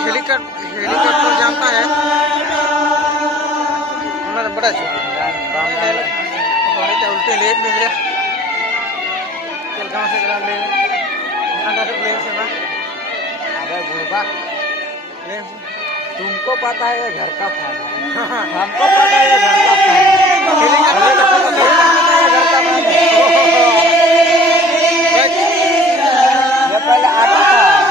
हेलीकॉप्टर जानता है बड़ा उल्टे ले तुमको पता है ये घर का खाना है, हमको पता है ये घर का खाना है। ये पहले आता था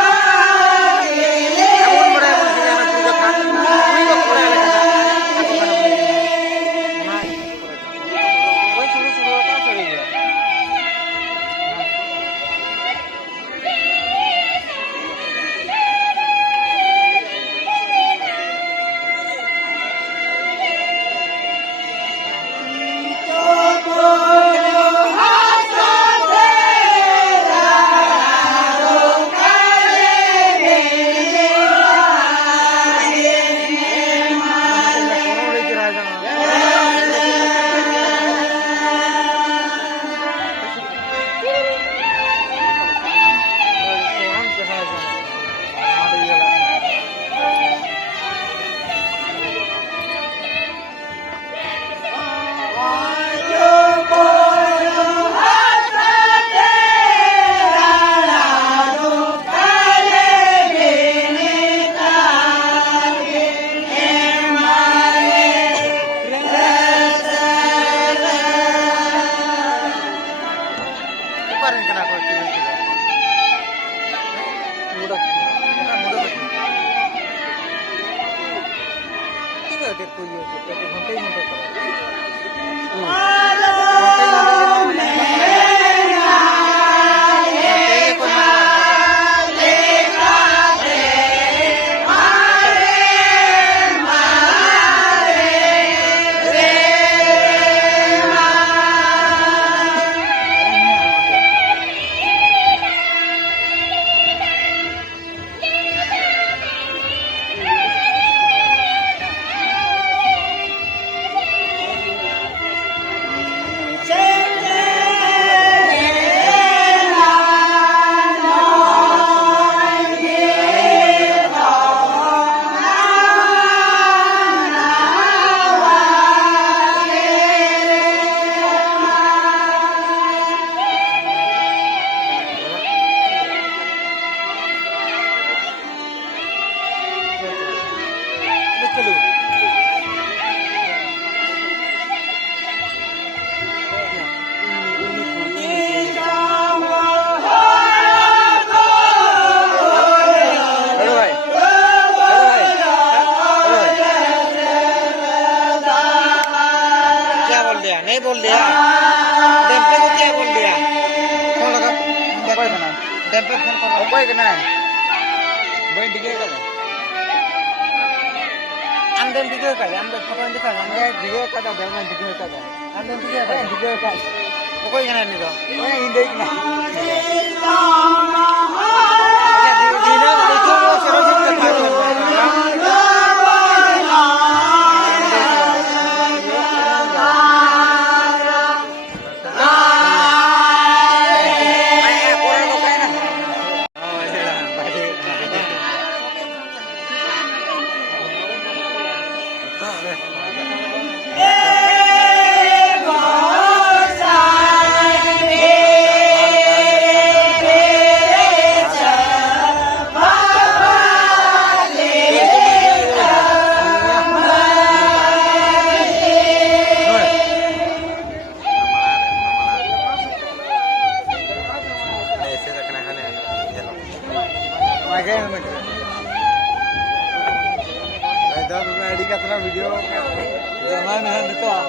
नहीं बोल दिया डेम्पे को क्या बोल दिया फोन लगा डेम्पे फोन कर कोई करना है भाई दिखेगा आमदार दिखे काय आमदार फोटो दिखा दिगे कदा देवना दिगे कदा आमदार दिखे काय दिगे का कोई जाना नहीं तो ओए इंदे ना दीना तो सरस्वती का था वीडियो जमा नहीं तो